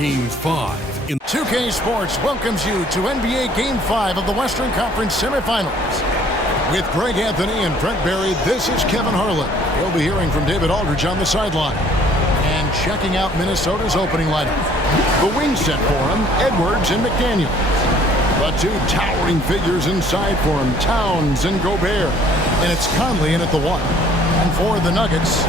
Game 5 in 2K Sports welcomes you to NBA Game 5 of the Western Conference Semifinals. With Greg Anthony and Brent Barry, this is Kevin Harlan. You'll be hearing from David Aldridge on the sideline. And checking out Minnesota's opening lineup. The wing set for him, Edwards and McDaniels. The two towering figures inside for him, Towns and Gobert. And it's Conley in at the 1. And for the Nuggets,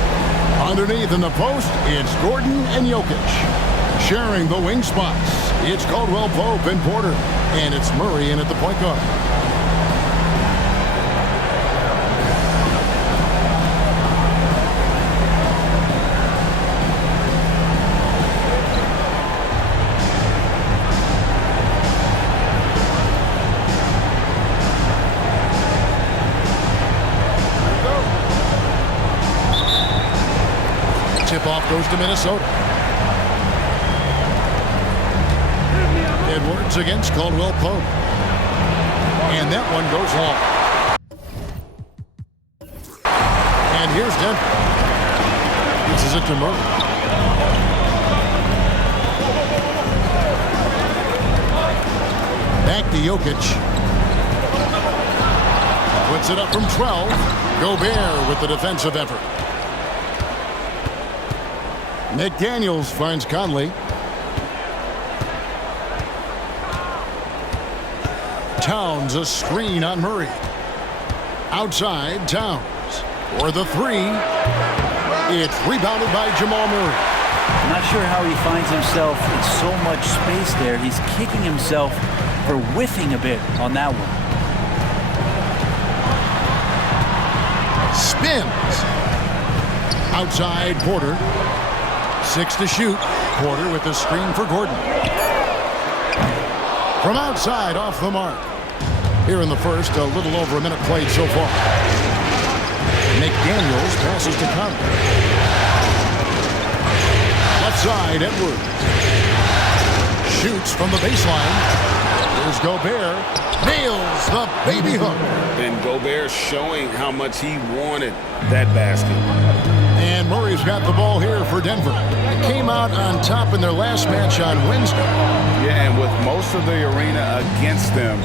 underneath in the post, it's Gordon and Jokic. Sharing the wing spots, it's Caldwell Pope and Porter. And it's Murray in at the point guard. Tip-off goes to Minnesota. Edwards against Caldwell Pope. And that one goes long. And here's Denver. This is it to Murray. Back to Jokic. Puts it up from 12. Gobert with the defensive effort. McDaniels finds Conley. Towns a screen on Murray. Outside, Towns. For the 3. It's rebounded by Jamal Murray. I'm not sure how he finds himself in so much space there. He's kicking himself for whiffing a bit on that one. Spins. Outside, Porter. 6 to shoot. Porter with the screen for Gordon. From outside, off the mark. Here in the first, a little over a minute played so far. McDaniels passes to Conley. Left side, Edwards. Shoots from the baseline. Here's Gobert. Nails the baby hook. And Gobert showing how much he wanted that basket. And Murray's got the ball here for Denver. Came out on top in their last match on Wednesday. Yeah, and with most of the arena against them,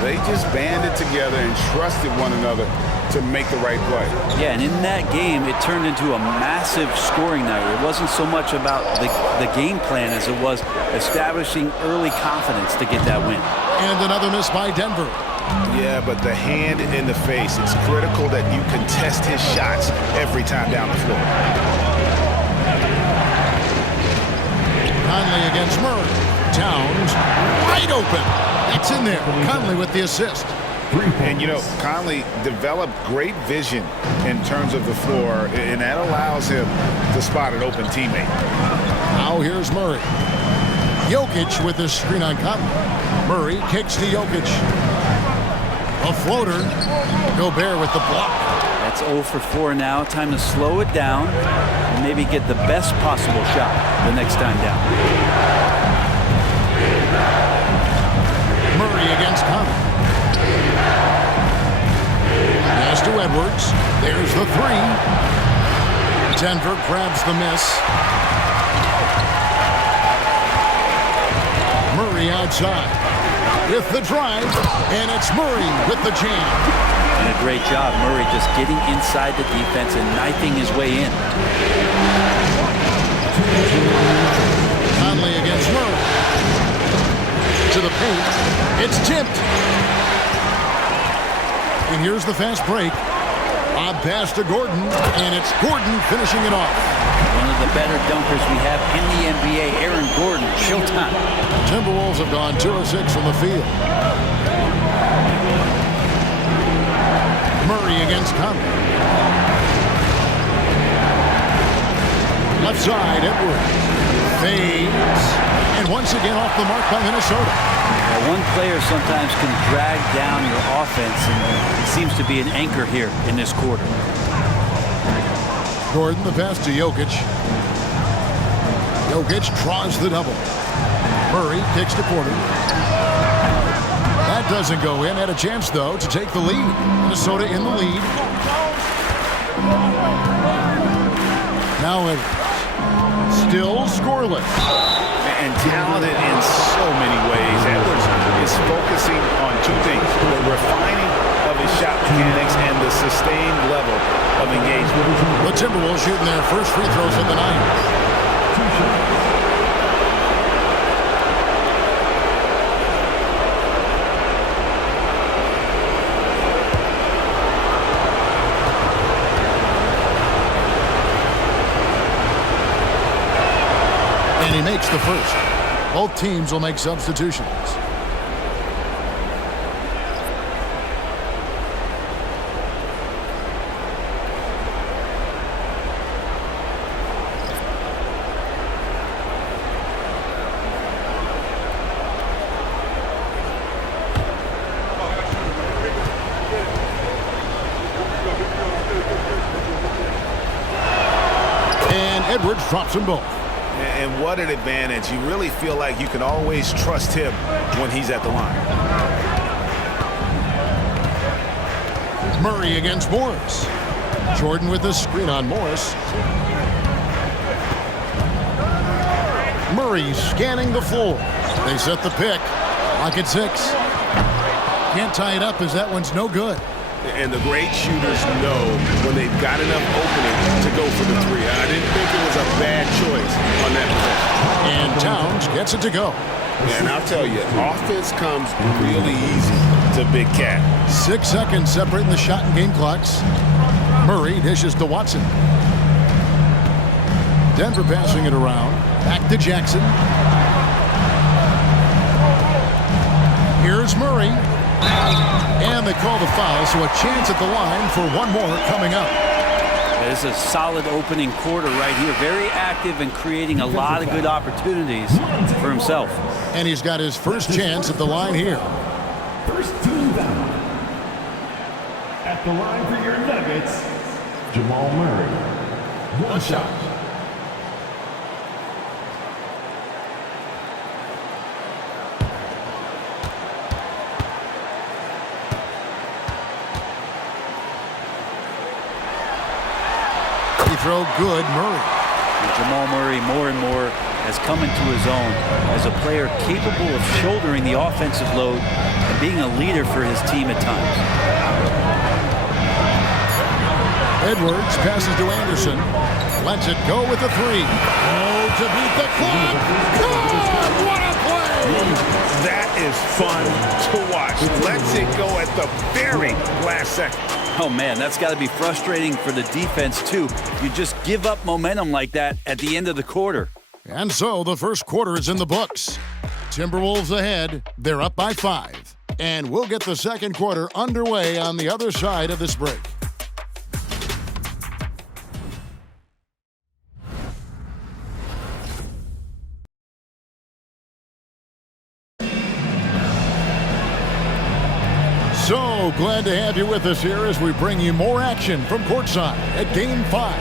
they just banded together and trusted one another to make the right play. Yeah, and in that game, it turned into a massive scoring night. It wasn't so much about the game plan as it was establishing early confidence to get that win. And another miss by Denver. Yeah, but the hand in the face, it's critical that you contest his shots every time down the floor. Conley against Murray. Towns wide open. It's in there. Conley with the assist. And, you know, Conley developed great vision in terms of the floor, and that allows him to spot an open teammate. Now here's Murray. Jokic with the screen on Conley. Murray kicks to Jokic. A floater. Gobert with the block. That's 0 for 4 now. Time to slow it down and maybe get the best possible shot the next time down. Murray against Conley. Pass to Edwards. There's the 3. Denver grabs the miss. Murray outside with the drive, and it's Murray with the jam. And a great job, Murray just getting inside the defense and knifing his way in. Conley against Murray. To the paint. It's tipped. And here's the fast break. A pass to Gordon, and it's Gordon finishing it off. One of the better dunkers we have in the NBA, Aaron Gordon. Showtime. Timberwolves have gone 2 of 6 from the field. Murray against Conley. Left side, Edwards. Fades. And once again off the mark by Minnesota. One player sometimes can drag down your offense, and it seems to be an anchor here in this quarter. Gordon, the pass to Jokic. Jokic draws the double. Murray kicks to Porter. That doesn't go in. Had a chance, though, to take the lead. Minnesota in the lead. Now Edwards. Still scoreless. And talented in so many ways. Edwards is focusing on two things: the refining of his shot mechanics and the sustained level of engagement. The Timberwolves shooting their first free throws of the night. And he makes the first. Both teams will make substitutions. And Edwards drops them both. And what an advantage. You really feel like you can always trust him when he's at the line. Murray against Morris. Jordan with the screen on Morris. Murray scanning the floor. They set the pick. Lock at 6. Can't tie it up as that one's no good. And the great shooters know when they've got enough opening to go for the three. I didn't think it was a bad choice on that possession. And Towns gets it to go. And I'll tell you, offense comes really easy to Big Cat. 6 seconds separating the shot and game clocks. Murray dishes to Watson. Denver passing it around. Back to Jackson. Here's Murray. And they call the foul, so a chance at the line for one more coming up. It's a solid opening quarter right here. Very active and creating a lot of good opportunities for himself. And he's got his first chance at the line here. First team down. At the line for your Nuggets, Jamal Murray. One shot. Throw good, Murray. And Jamal Murray more and more has come into his own as a player capable of shouldering the offensive load and being a leader for his team at times. Edwards passes to Anderson. Lets it go with the 3. Oh, to beat the clock. God, what a play! That is fun to watch. Lets it go at the very last second. Oh, man, that's got to be frustrating for the defense, too. You just give up momentum like that at the end of the quarter. And so the first quarter is in the books. Timberwolves ahead. They're up by 5. And we'll get the second quarter underway on the other side of this break. So glad to have you with us here as we bring you more action from courtside at Game 5.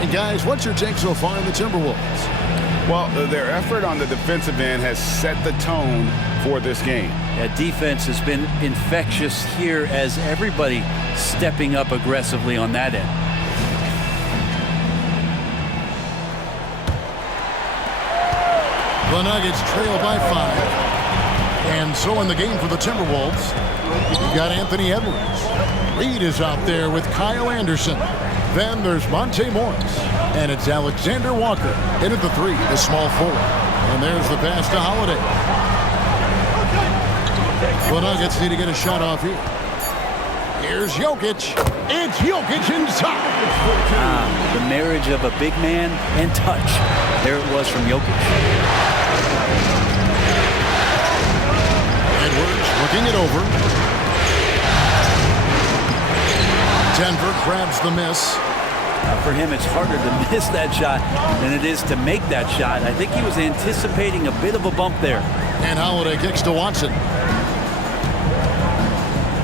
And guys, what's your take so far on the Timberwolves? Well, their effort on the defensive end has set the tone for this game. That defense has been infectious here as everybody stepping up aggressively on that end. The Nuggets trail by 5. And so in the game for the Timberwolves, you got Anthony Edwards. Reed is out there with Kyle Anderson. Then there's Monte Morris. And it's Alexander Walker in at the 3, the small forward. And there's the pass to Holiday. The Nuggets need to get a shot off here. Here's Jokic. It's Jokic inside. The marriage of a big man and touch. There it was from Jokic. Edwards looking it over. Denver grabs the miss. For him, it's harder to miss that shot than it is to make that shot. I think he was anticipating a bit of a bump there. And Holiday kicks to Watson.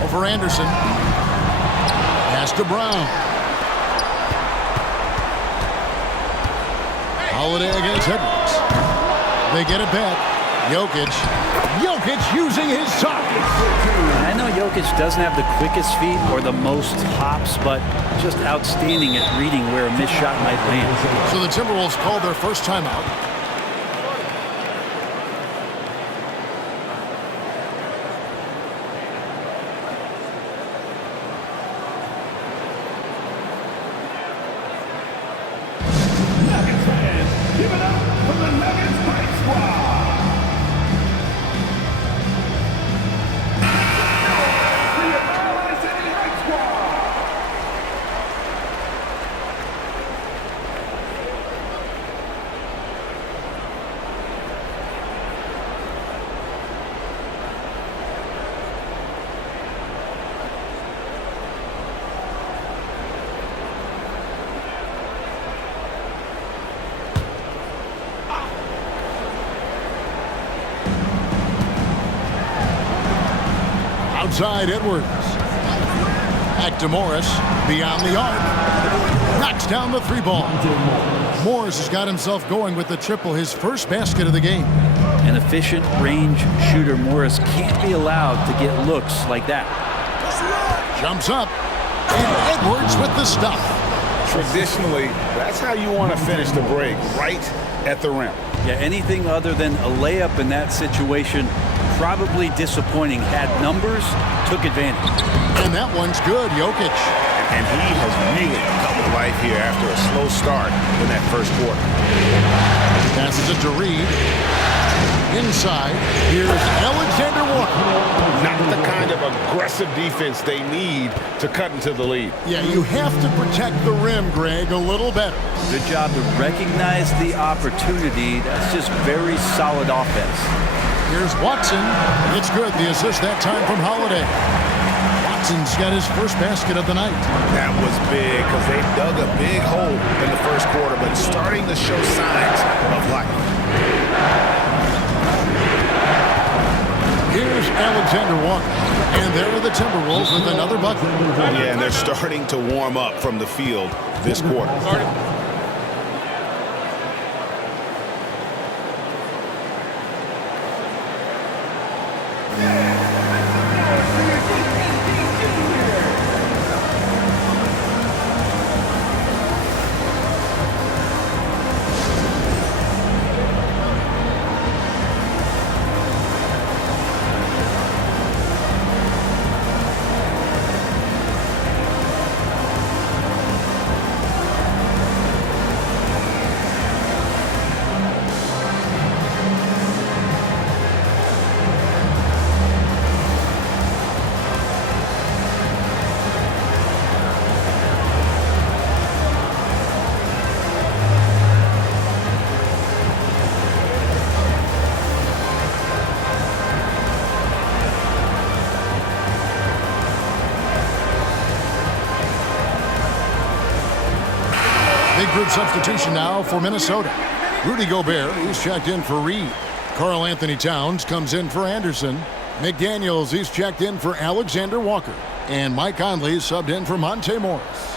Over Anderson. Pass to Brown. Holiday against Edwards. They get it back. Jokic Jokic using his size. I know Jokic doesn't have the quickest feet or the most hops, but just outstanding at reading where a missed shot might land. So the Timberwolves call their first timeout. Nuggets fans, give it up for the Nuggets Fight Squad. Outside Edwards. Back to Morris. Beyond the arc. Knocks down the three ball. Morris has got himself going with the triple, his first basket of the game. An efficient range shooter, Morris, can't be allowed to get looks like that. Jumps up. And Edwards with the stop. Traditionally, that's how you want to finish the break, right at the rim. Yeah, anything other than a layup in that situation, probably disappointing. Had numbers, took advantage. And that one's good, Jokic. And he has really come to life here after a slow start in that first quarter. Passes it to Reed. Inside, here's Alexander Walker. Not the kind of aggressive defense they need to cut into the lead. Yeah, you have to protect the rim, Greg, a little better. Good job to recognize the opportunity. That's just very solid offense. Here's Watson. It's good. The assist that time from Holiday. Watson's got his first basket of the night. That was big because they dug a big hole in the first quarter, but starting to show signs of life. Here's Alexander Walker. And there are the Timberwolves with another bucket. Yeah, and they're starting to warm up from the field this quarter. Big group substitution now for Minnesota. Rudy Gobert, he's checked in for Reed. Karl Anthony Towns comes in for Anderson. McDaniels, he's checked in for Alexander Walker. And Mike Conley subbed in for Monte Morris.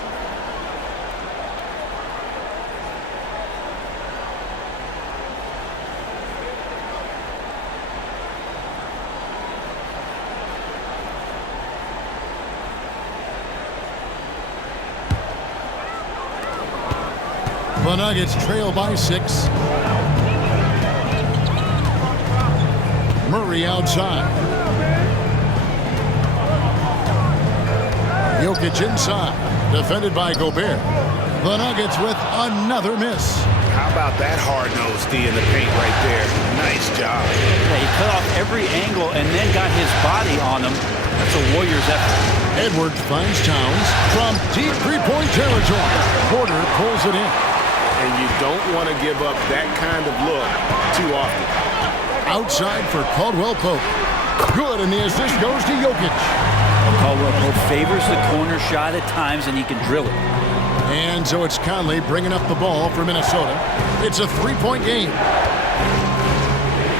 The Nuggets trail by 6. Murray outside. Jokic inside. Defended by Gobert. The Nuggets with another miss. How about that hard-nosed D in the paint right there? Nice job. Yeah, he cut off every angle and then got his body on him. That's a Warriors effort. Edwards finds Towns from deep three-point territory. Porter pulls it in. And you don't want to give up that kind of look too often. Outside for Caldwell Pope. Good, and the assist goes to Jokic. Caldwell Pope favors the corner shot at times, and he can drill it. And so it's Conley bringing up the ball for Minnesota. It's a three-point game.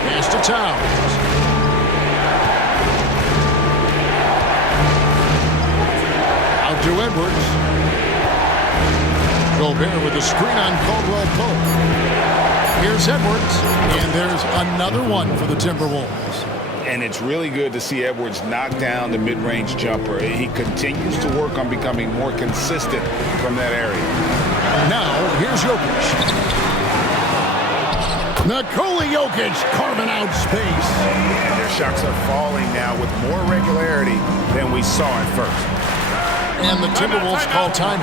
Pass to Towns. Out to Edwards. Gobert with a screen on Caldwell Pope. Here's Edwards, and there's another one for the Timberwolves. And it's really good to see Edwards knock down the mid-range jumper. He continues to work on becoming more consistent from that area. Now, here's Jokic. Nikola Jokic carving out space. And their shots are falling now with more regularity than we saw at first. And the Timberwolves call time.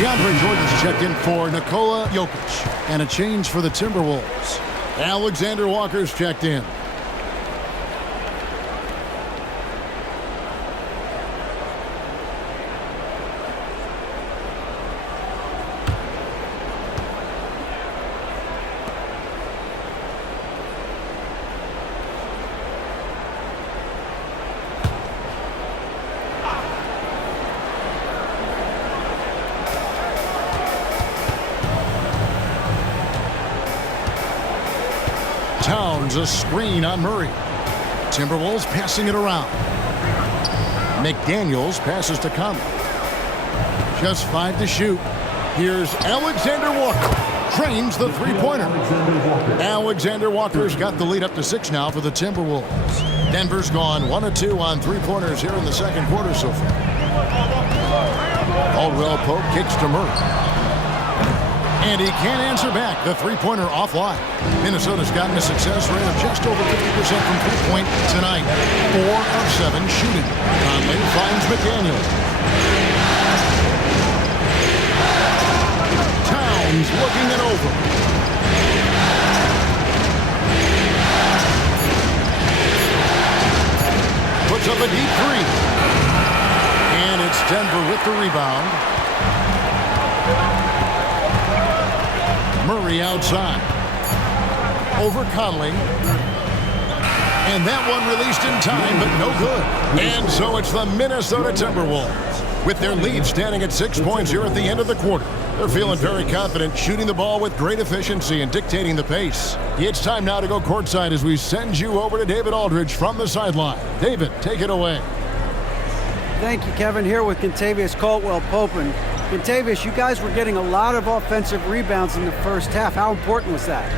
DeAndre Jordan's checked in for Nikola Jokic. And a change for the Timberwolves. Alexander Walker's checked in. Towns a screen on Murray. Timberwolves passing it around. McDaniels passes to Conley. Just 5 to shoot. Here's Alexander Walker. Trains the three-pointer. Alexander Walker's got the lead up to 6 now for the Timberwolves. Denver's gone 1 of 2 on three-pointers here in the second quarter so far. Caldwell Pope kicks to Murray. And he can't answer back. The three-pointer offline. Minnesota's gotten a success rate of just over 50% from three-point tonight. 4 of 7 shooting. Conley finds McDaniel. Towns looking it over. Puts up a deep three. And it's Denver with the rebound. Murray outside. Over Conley. And that one released in time, but no good. And so it's the Minnesota Timberwolves. With their lead standing at 6 points here at the end of the quarter. They're feeling very confident, shooting the ball with great efficiency and dictating the pace. It's time now to go courtside as we send you over to David Aldridge from the sideline. David, take it away. Thank you, Kevin. Here with Kentavious Caldwell-Pope. And Kentavious, you guys were getting a lot of offensive rebounds in the first half. How important was that?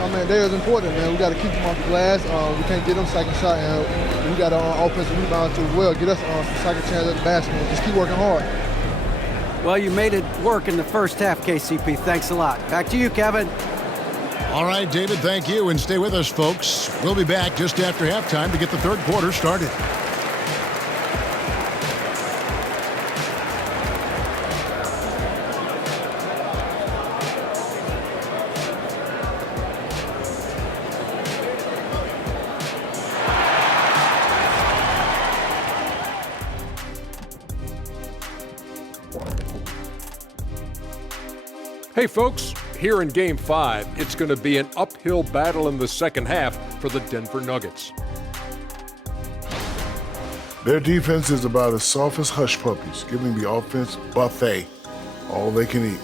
Oh, man, that is important, man. We got to keep them off the glass. We can't get them second shot, and we got to offensive rebound too as well. Get us some second chance at the basket. Just keep working hard. Well, you made it work in the first half, KCP. Thanks a lot. Back to you, Kevin. All right, David, thank you. And stay with us, folks. We'll be back just after halftime to get the third quarter started. Hey folks, here in Game 5, it's going to be an uphill battle in the second half for the Denver Nuggets. Their defense is about as soft as hush puppies, giving the offense buffet, all they can eat.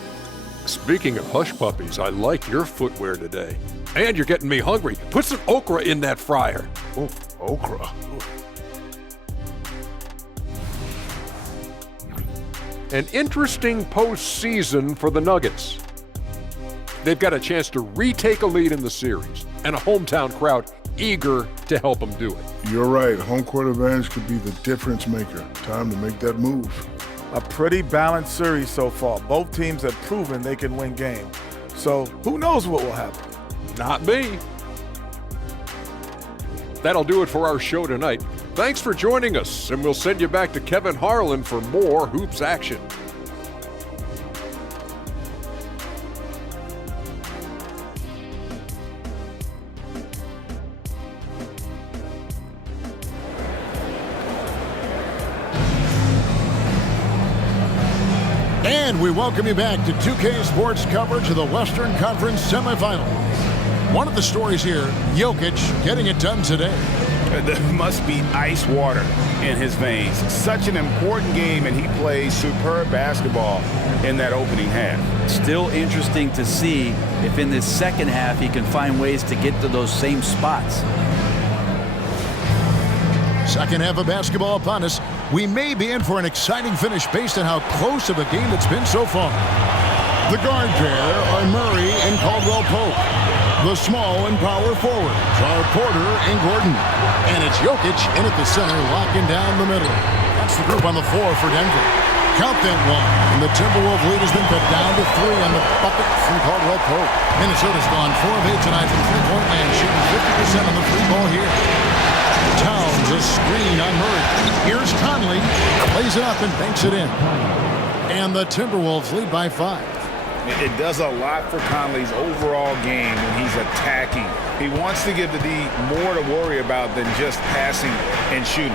Speaking of hush puppies, I like your footwear today. And you're getting me hungry. Put some okra in that fryer. Oh, okra. An interesting postseason for the Nuggets. They've got a chance to retake a lead in the series, and a hometown crowd eager to help them do it. You're right. Home court advantage could be the difference maker. Time to make that move. A pretty balanced series so far. Both teams have proven they can win games. So who knows what will happen? Not me. That'll do it for our show tonight. Thanks for joining us, and we'll send you back to Kevin Harlan for more hoops action. And we welcome you back to 2K Sports coverage of the Western Conference semifinals. One of the stories here, Jokic getting it done today. There must be ice water in his veins. Such an important game, and he plays superb basketball in that opening half. Still interesting to see if in this second half he can find ways to get to those same spots. Second half of basketball upon us. We may be in for an exciting finish based on how close of a game it's been so far. The guard pair are Murray and Caldwell Pope. The small and power forwards are Porter and Gordon. And it's Jokic in at the center, locking down the middle. That's the group on the floor for Denver. Count that one. And the Timberwolves lead has been cut down to 3 on the bucket from Caldwell Pope. Minnesota's gone 4 of 8 tonight from three-point land, shooting 50% on the free ball here. Towns a screen on Murray. Here's Conley. Plays it up and banks it in. And the Timberwolves lead by 5. It does a lot for Conley's overall game when he's attacking. He wants to give the D more to worry about than just passing and shooting.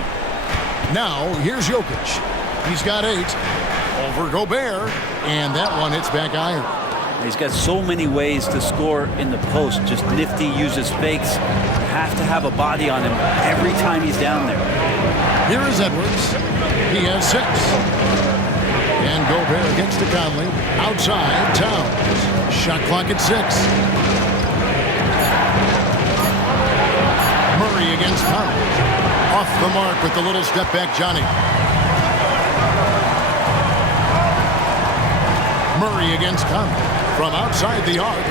Now, here's Jokic. He's got 8 over Gobert, and that one hits back iron. He's got so many ways to score in the post. Just nifty, uses fakes. You have to have a body on him every time he's down there. Here is Edwards. He has 6. And Gobert gets to Conley. Outside, Towns. Shot clock at 6. Murray against Conley. Off the mark with the little step back, Johnny. Murray against Conley. From outside the arc.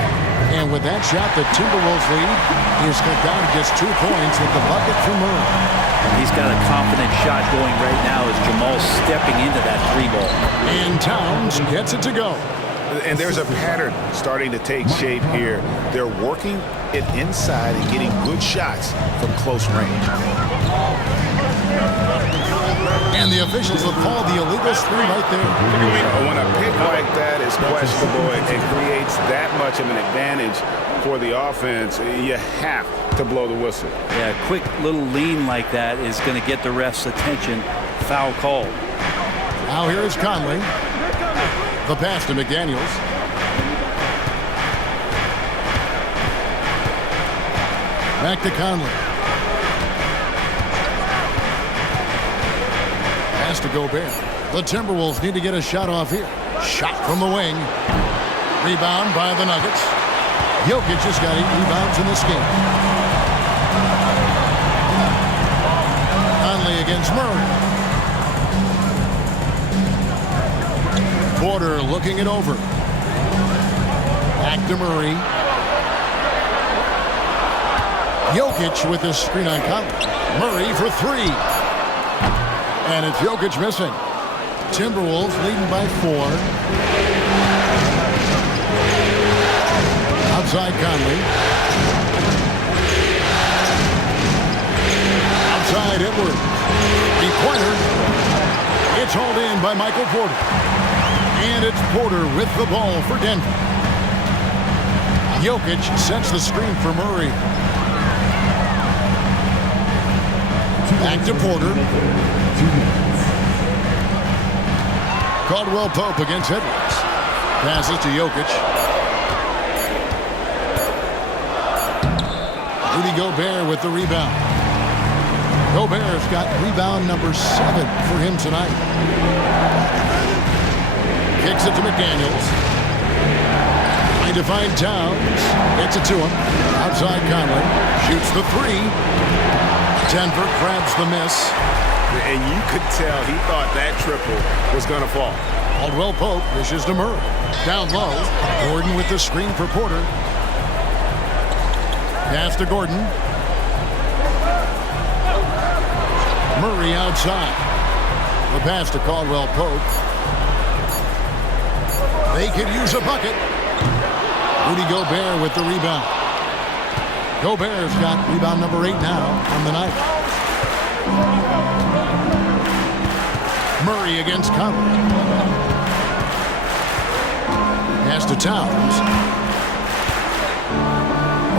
And with that shot, the Timberwolves lead is cut down to just 2 points with the bucket from Murray. He's got a confident shot going right now as Jamal's stepping into that 3 ball. And Towns gets it to go. And there's a pattern starting to take shape here. They're working it inside and getting good shots from close range. And the officials have called the illegal screen right there. When a pick like that is questionable and creates that much of an advantage for the offense, you have to blow the whistle. Yeah, a quick little lean like that is going to get the ref's attention. Foul called. Now here is Conley. The pass to McDaniels. Back to Conley. Pass to Gobert. The Timberwolves need to get a shot off here. Shot from the wing. Rebound by the Nuggets. Jokic has got 8 rebounds in this game. Conley against Murray. Porter looking it over. Back to Murray. Jokic with this screen on Conley. Murray for 3. And it's Jokic missing. Timberwolves leading by 4. Outside Conley. Outside Edwards. Three-pointer. It's hauled in by Michael Porter. And it's Porter with the ball for Denver. Jokic sets the screen for Murray. Back to Porter. Caldwell Pope against Edwards. Passes to Jokic. Rudy Gobert with the rebound. Gobert's got rebound number 7 for him tonight. Kicks it to McDaniels. Trying to find Towns. Gets it to him. Outside Conley. Shoots the 3. Denver grabs the miss. And you could tell he thought that triple was going to fall. Caldwell Pope dishes to Murray. Down low. Gordon with the screen for Porter. Pass to Gordon. Murray outside. The pass to Caldwell Pope. They could use a bucket. Rudy Gobert with the rebound. Gobert's got rebound number 8 now on the night. Murray against Conley. Pass to Towns.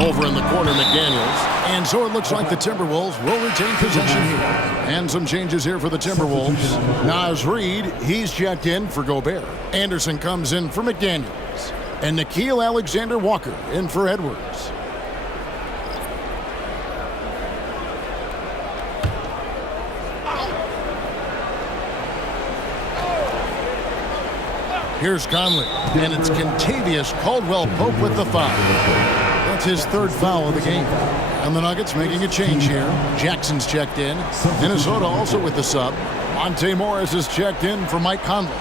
Over in the corner, McDaniels. And so it looks like the Timberwolves will retain possession here. And some changes here for the Timberwolves. Naz Reid, he's checked in for Gobert. Anderson comes in for McDaniels. And Nickeil Alexander-Walker in for Edwards. Here's Conley, and it's Kentavious Caldwell-Pope with the foul. That's his third foul of the game. And the Nuggets making a change here. Jackson's checked in. Minnesota also with the sub. Monte Morris is checked in for Mike Conley.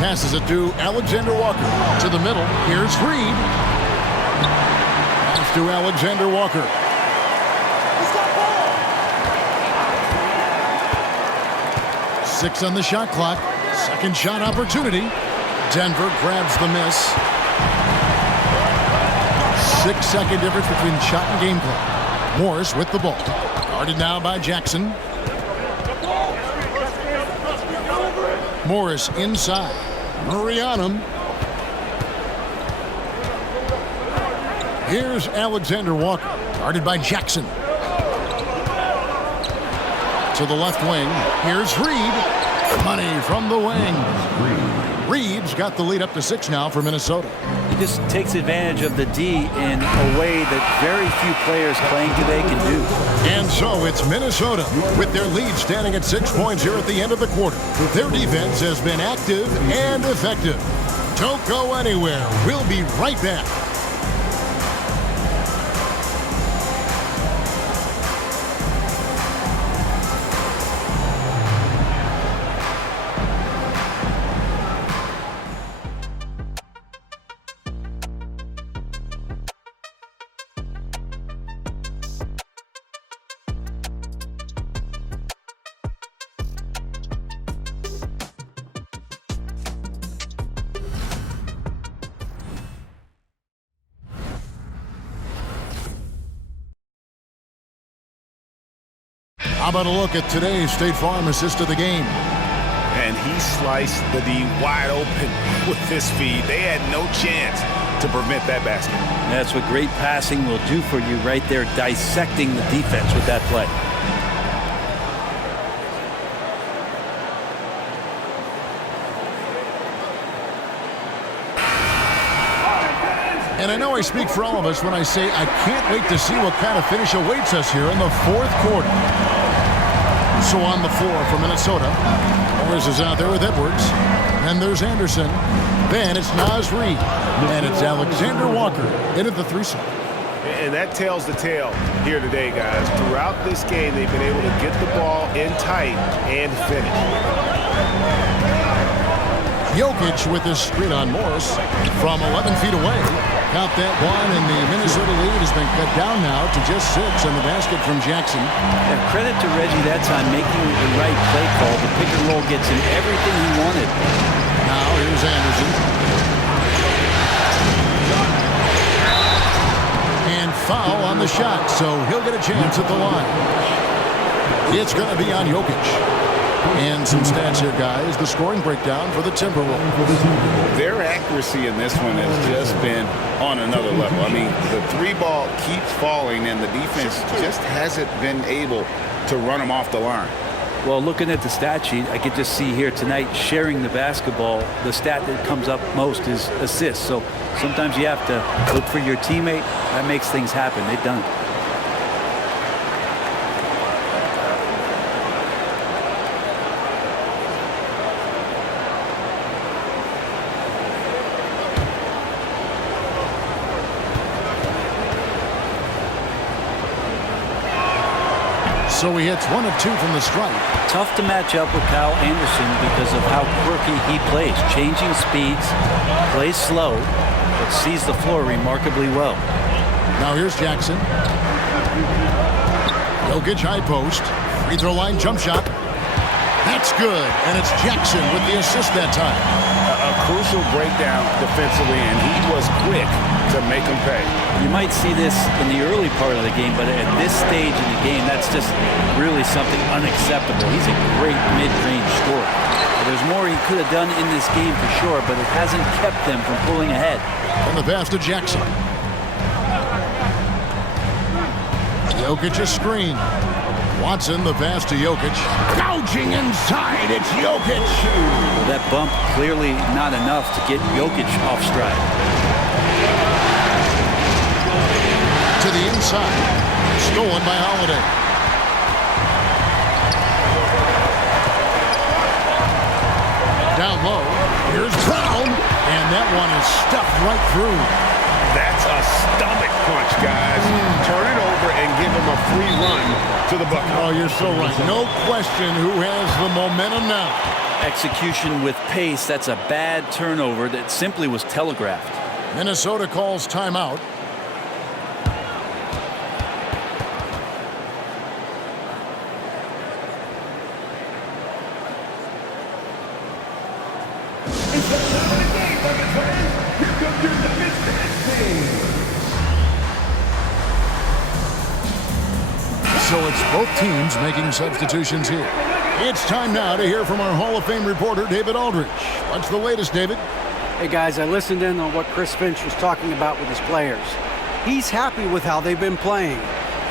Passes it to Alexander Walker. To the middle. Here's Reed. Pass to Alexander Walker. 6 on the shot clock. Second shot opportunity. Denver grabs the miss. 6-second difference between shot and game clock. Morris with the ball. Guarded now by Jackson. Morris inside. Murray on him. Here's Alexander Walker, guarded by Jackson. To the left wing. Here's Reed. Money from the wing. Reed's got the lead up to 6 now for Minnesota. He just takes advantage of the D in a way that very few players playing today can do. And so it's Minnesota with their lead standing at 6 points here at the end of the quarter. Their defense has been active and effective. Don't go anywhere. We'll be right back. How about a look at today's State Farm assist of the game? And he sliced the D wide open with this feed. They had no chance to prevent that basket. That's what great passing will do for you right there, dissecting the defense with that play. And I know I speak for all of us when I say I can't wait to see what kind of finish awaits us here in the fourth quarter. So on the floor for Minnesota, Morris is out there with Edwards. And there's Anderson. Then it's Naz Reid. And it's Alexander Walker in at the threesome. And that tells the tale here today, guys. Throughout this game, they've been able to get the ball in tight and finish. Jokic with his screen on Morris from 11 feet away. Got that one, and the Minnesota lead has been cut down now to just 6 on the basket from Jackson. Yeah, credit to Reggie that time making the right play call. The pick and roll gets him everything he wanted. Now here's Anderson. And foul on the shot, so he'll get a chance at the line. It's going to be on Jokic. And some stats here, guys. The scoring breakdown for the Timberwolves. Their accuracy in this one has just been on another level. I mean, the 3-ball keeps falling, and the defense just hasn't been able to run them off the line. Well, looking at the stat sheet, I could just see here tonight sharing the basketball. The stat that comes up most is assists. So sometimes you have to look for your teammate. That makes things happen. They've done it. So he hits 1 of 2 from the stripe. Tough to match up with Kyle Anderson because of how quirky he plays. Changing speeds, plays slow, but sees the floor remarkably well. Now here's Jackson. Jokic high post. Free throw line jump shot. That's good. And it's Jackson with the assist that time. A crucial breakdown defensively, and he was quick to make him pay. You might see this in the early part of the game, but at this stage in the game, that's just really something unacceptable. He's a great mid-range scorer. There's more he could have done in this game for sure, but it hasn't kept them from pulling ahead. And the pass to Jackson. Jokic's screen. Watson, the pass to Jokic. Gouging inside, it's Jokic. Well, that bump clearly not enough to get Jokic off stride. To the inside. Stolen by Holiday. Down low. Here's Brown. And that one is stuffed right through. That's a stomach punch, guys. Turn it over and give him a free run to the bucket. Oh, you're so right. No question who has the momentum now. Execution with pace. That's a bad turnover that simply was telegraphed. Minnesota calls timeout. So it's both teams making substitutions here. It's time now to hear from our Hall of Fame reporter, David Aldridge. What's the latest, David? Hey, guys, I listened in on what Chris Finch was talking about with his players. He's happy with how they've been playing.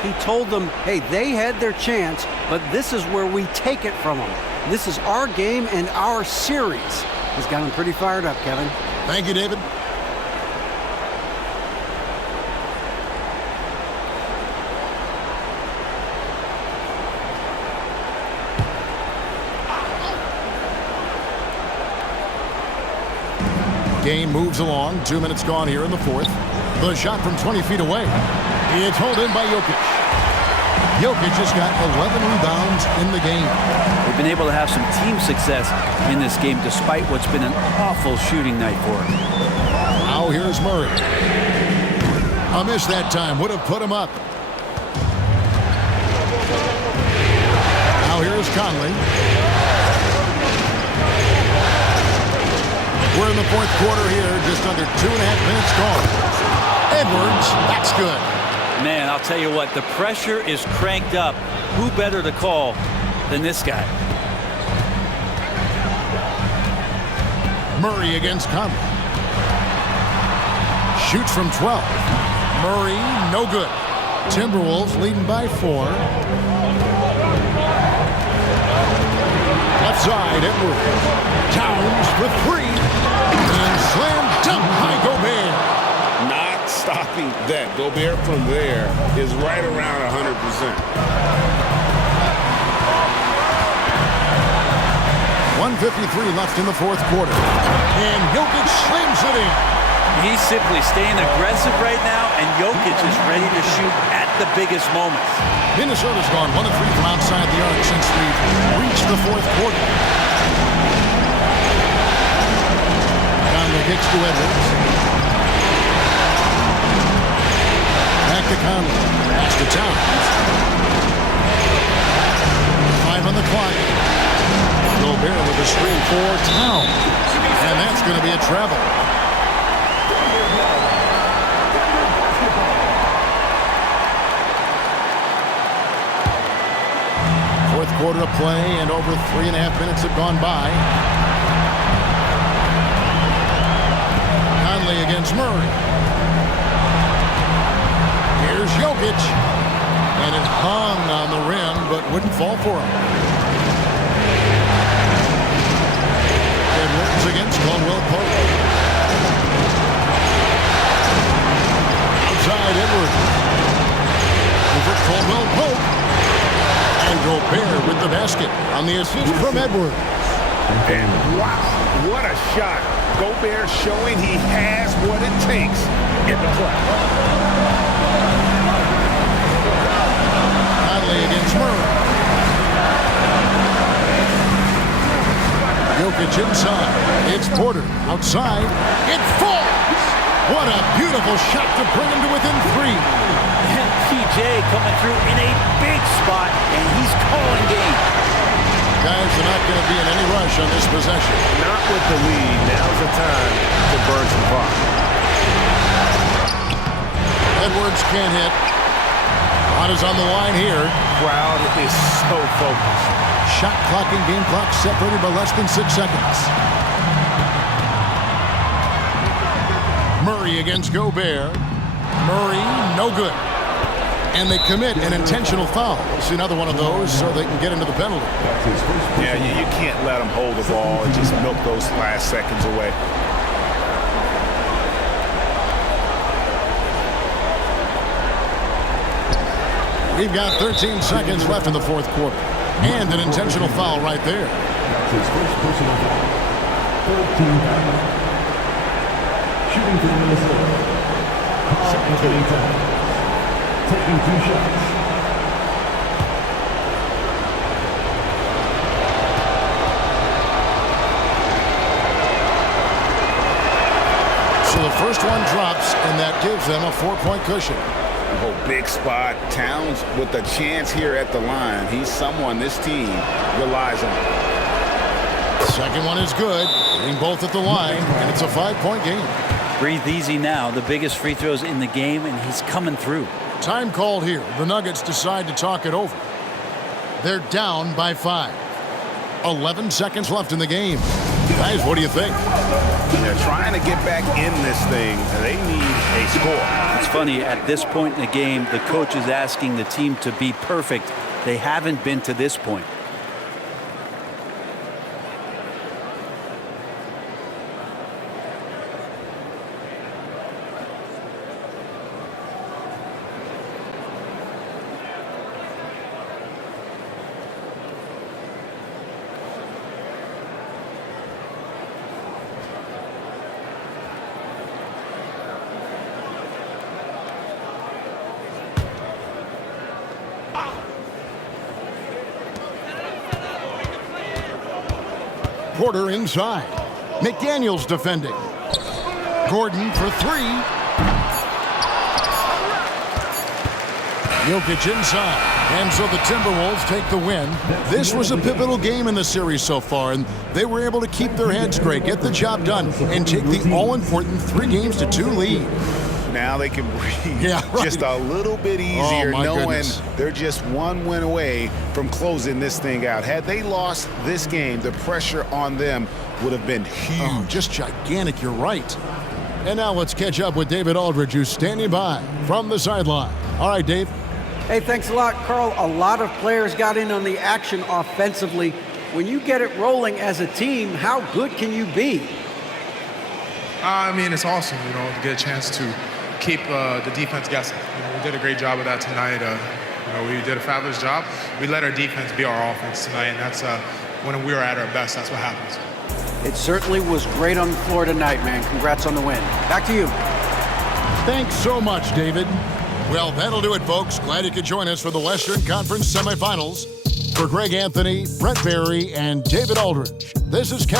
He told them, hey, they had their chance, but this is where we take it from them. This is our game and our series. He's got him pretty fired up, Kevin. Thank you, David. Game moves along. 2 minutes gone here in the fourth. The shot from 20 feet away. It's hauled in by Jokic. Jokic just got 11 rebounds in the game. They've been able to have some team success in this game despite what's been an awful shooting night for him. Now here's Murray. A miss that time. Would have put him up. Now here's Conley. We're in the fourth quarter here, just under 2.5 minutes gone. Edwards, that's good. Man, I'll tell you what, the pressure is cranked up. Who better to call than this guy? Murray against Conley. Shoots from 12. Murray, no good. Timberwolves leading by 4. Left side, Edwards. Towns for 3. And slam dunk by Gobert. Not stopping that. Gobert from there is right around 100%. 1:53 left in the fourth quarter. And Jokic slams it in. He's simply staying aggressive right now, and Jokic is ready to shoot at the biggest moments. Minnesota's gone 1 of 3 from outside the arc since we've reached the fourth quarter. Conley kicks to Edwards. Back to Conley. Pass to Towns. 5 on the clock. Gobert with a screen for Towns. And that's going to be a travel. Fourth quarter of play, and over 3.5 minutes have gone by. Conley against Murray. Here's Jokic. And it hung on the rim, but wouldn't fall for him. Edwards against Caldwell Pope. Outside Edwards. Over Caldwell Pope. And Gobert with the basket on the assist from Edwards. And wow, what a shot. Gobert showing he has what it takes in the play. Conley against Murray. Jokic inside. It's Porter outside. It falls. What a beautiful shot to bring him to within 3. And PJ coming through in a big spot, and he's calling game. Guys are not going to be in any rush on this possession. Not with the lead. Now's the time to burn some clock. Edwards can't hit. Lot is on the line here. Crowd is so focused. Shot clock and game clock separated by less than 6 seconds. Murray against Gobert. Murray, no good. And they commit an intentional foul. See another one of those so they can get into the penalty. Yeah, you can't let them hold the ball and just milk those last seconds away. We've got 13 seconds left in the fourth quarter. And an intentional foul right there. That's his first personal foul. Third team foul. Shooting for Minnesota. Anthony Towns. Taking 2 shots. So the first one drops, and that gives them a 4-point cushion. Oh, big spot. Towns with a chance here at the line. He's someone this team relies on. Second one is good. Getting both at the line, and it's a 5-point game. Breathe easy now. The biggest free throws in the game, and he's coming through. Time called here. The Nuggets decide to talk it over. They're down by 5. 11 seconds left in the game. Guys, what do you think? They're trying to get back in this thing. They need a score. It's funny, at this point in the game, the coach is asking the team to be perfect. They haven't been to this point. Porter inside. McDaniels defending. Gordon for 3. Jokic inside. And so the Timberwolves take the win. This was a pivotal game in the series so far, and they were able to keep their heads straight, get the job done, and take the all-important 3-2 lead. Now they can breathe right. just a little bit easier, knowing goodness. they're just one win away from closing this thing out. Had they lost this game, the pressure on them would have been huge. Oh, just gigantic, you're right. And now let's catch up with David Aldridge, who's standing by from the sideline. All right, Dave. Hey, thanks a lot, Carl. A lot of players got in on the action offensively. When you get it rolling as a team, how good can you be? I mean, it's awesome, to get a chance to keep the defense guessing. We did a great job of that tonight. We did a fabulous job. We let our defense be our offense tonight, and that's when we were at our best. That's what happens. It certainly was great on the floor tonight, man. Congrats on the win. Back to you. Thanks so much, David. Well, that'll do it, folks. Glad you could join us for the Western Conference semifinals. For Greg Anthony, Brent Barry, and David Aldridge, this is Kevin